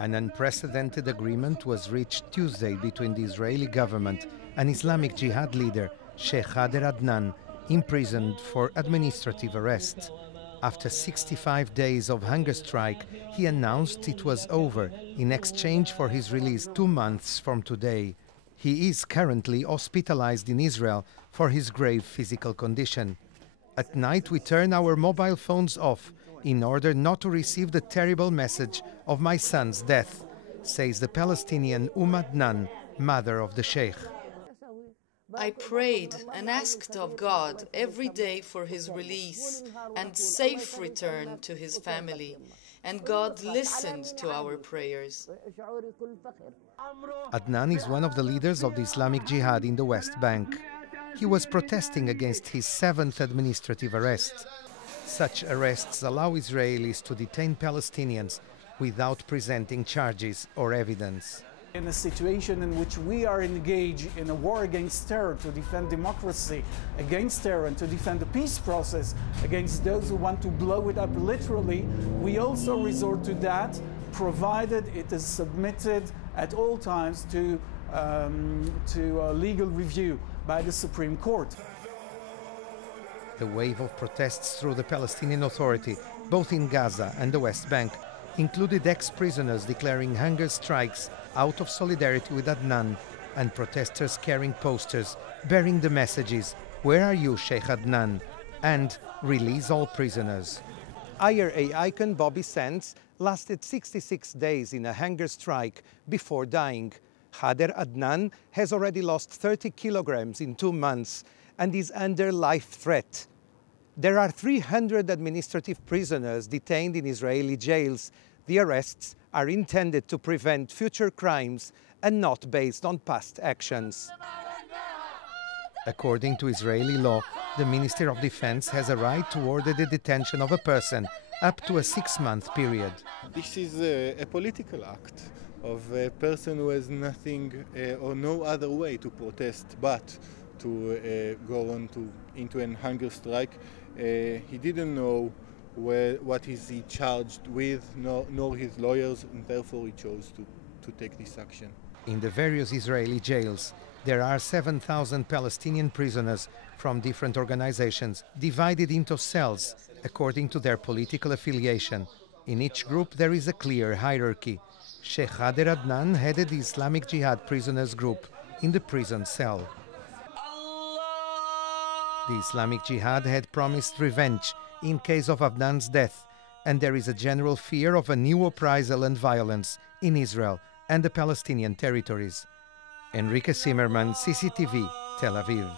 An unprecedented agreement was reached Tuesday between the Israeli government and Islamic Jihad leader Sheikh Khader Adnan, imprisoned for administrative arrest. After 65 days of hunger strike, he announced it was over in exchange for his release 2 months from today. He is currently hospitalized in Israel for his grave physical condition. At night we turn our mobile phones off in order not to receive the terrible message of my son's death, says the Palestinian Adnan, mother of the Sheikh. I prayed and asked of God every day for his release and safe return to his family, and God listened to our prayers. Adnan is one of the leaders of the Islamic Jihad in the West Bank. He was protesting against his 7th administrative arrest. Such arrests allow Israelis to detain Palestinians without presenting charges or evidence. In a situation in which we are engaged in a war against terror to defend democracy against terror and to defend the peace process against those who want to blow it up literally, we also resort to that, provided it is submitted at all times to legal review by the Supreme Court. The wave of protests through the Palestinian Authority, both in Gaza and the West Bank, included ex-prisoners declaring hunger strikes out of solidarity with Adnan, and protesters carrying posters bearing the messages, "Where are you, Sheikh Adnan?" and "Release all prisoners." IRA icon Bobby Sands lasted 66 days in a hunger strike before dying. Khader Adnan has already lost 30 kilograms in 2 months and is under life threat. There are 300 administrative prisoners detained in Israeli jails. The arrests are intended to prevent future crimes and not based on past actions. According to Israeli law, the Minister of Defense has a right to order the detention of a person up to a 6-month period. This is a political act of a person who has nothing or no other way to protest but to go on into a hunger strike. He didn't know what is he charged with, nor his lawyers, and therefore he chose to take this action. In the various Israeli jails, there are 7,000 Palestinian prisoners from different organizations, divided into cells according to their political affiliation. In each group there is a clear hierarchy. Sheikh Khader Adnan headed the Islamic Jihad prisoners group in the prison cell. The Islamic Jihad had promised revenge in case of Adnan's death, and there is a general fear of a new uprisal and violence in Israel and the Palestinian territories. Henrique Cymerman, CCTV, Tel Aviv.